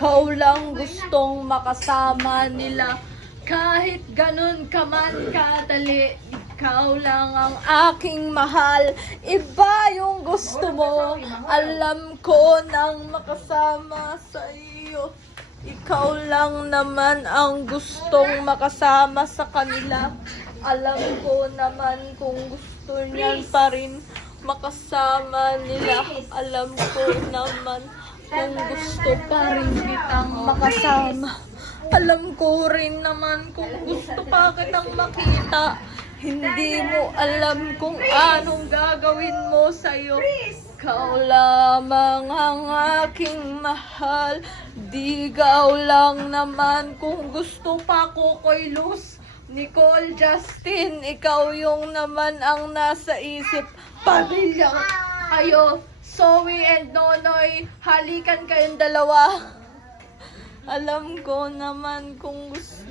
ikaw lang gustong makasama nila. Kahit ganun ka man kadali, ikaw lang ang aking mahal. Iba yung gusto mo, alam ko nang makasama sa iyo. Ikaw lang naman ang gustong makasama sa kanila. Alam ko naman kung gusto niyan pa rin makasama nila. Alam ko naman kung gusto pa rin kitang makasama. Alam ko rin naman kung gusto pa kitang makita. Hindi mo alam kung anong gagawin mo sa'yo. Ikaw lamang ang aking mahal. Digaw lang naman kung gusto pa ko ko'y Luz. Nicole, Justin, ikaw yung naman ang nasa isip. Pamilya kayo. Zoe and Nonoy, halikan kayong dalawa. Alam ko naman kung gusto